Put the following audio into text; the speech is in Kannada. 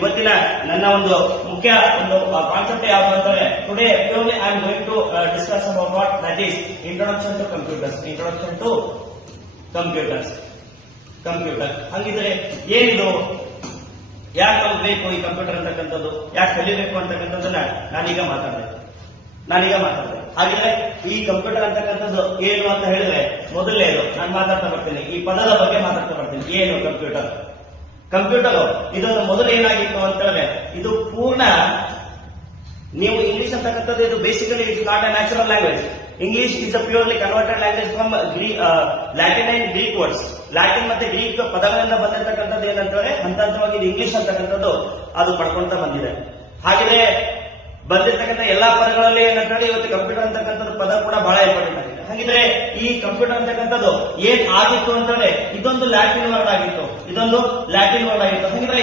ಇವತ್ತಿನ ನನ್ನ ಒಂದು ಮುಖ್ಯ ಒಂದು ಕಾನ್ಸೆಪ್ಟ್ ಯಾವುದು ಅಂತಂದ್ರೆ today purely I am going to discuss about what that is introduction to computers. Introduction to computers. Computer ಹಾಗಿದ್ರೆ ಏನಿದು, ಯಾಕೆ ಬೇಕು ಈ ಕಂಪ್ಯೂಟರ್ ಅಂತಕ್ಕಂಥದ್ದು, ಯಾಕೆ ಕಲಿಬೇಕು ಅಂತಕ್ಕಂಥದ್ದನ್ನ ನಾನೀಗ ಮಾತಾಡಿದೆ. ಹಾಗಿದ್ರೆ ಈ ಕಂಪ್ಯೂಟರ್ ಅಂತಕ್ಕಂಥದ್ದು ಏನು ಅಂತ ಹೇಳಿದ್ರೆ ಮೊದಲನೇದು ನಾನು ಮಾತಾಡ್ತಾ ಬರ್ತೀನಿ, ಈ ಪದದ ಬಗ್ಗೆ ಮಾತಾಡ್ತಾ ಬರ್ತೀನಿ. ಏನು ಕಂಪ್ಯೂಟರ್? ಕಂಪ್ಯೂಟರ್ ಇದೊಂದು ಮೊದಲು ಏನಾಗಿತ್ತು ಅಂತ ಹೇಳಿದ್ರೆ ಇದು ಪೂರ್ಣ, ನೀವು ಇಂಗ್ಲಿಷ್ ಅಂತಕ್ಕಂಥದ್ದು ಇದು basically it's not a natural language. English is a purely converted language from Latin and Greek words. Latin ಮತ್ತೆ ಗ್ರೀಕ್ ಪದಗಳಿಂದ ಬಂದಿರತಕ್ಕಂಥದ್ದು ಏನಂತಂದ್ರೆ ಹಂತ ಹಂತವಾಗಿ ಇಂಗ್ಲಿಷ್ ಅಂತಕ್ಕಂಥದ್ದು ಅದು ಪಡ್ಕೊಂತ ಬಂದಿದೆ. ಹಾಗೆಯೇ ಬಂದಿರತಕ್ಕಂಥ ಎಲ್ಲಾ ಪದಗಳಲ್ಲಿ ಏನಂತಂದ್ರೆ ಇವತ್ತು ಕಂಪ್ಯೂಟರ್ ಅಂತಕ್ಕಂಥದ್ದು ಪದ ಕೂಡ ಬಹಳ ಇಂಪಾರ್ಟೆಂಟ್ ಆಗಿದೆ. ಹಾಗಿದ್ರೆ ಈ ಕಂಪ್ಯೂಟರ್ ಅಂತಕ್ಕಂಥದ್ದು ಏನ್ ಆಗಿತ್ತು ಅಂತಂದ್ರೆ ಇದೊಂದು ಲ್ಯಾಟಿನ್ ವರ್ಡ್ ಆಗಿತ್ತು. ಹಾಗಿದ್ರೆ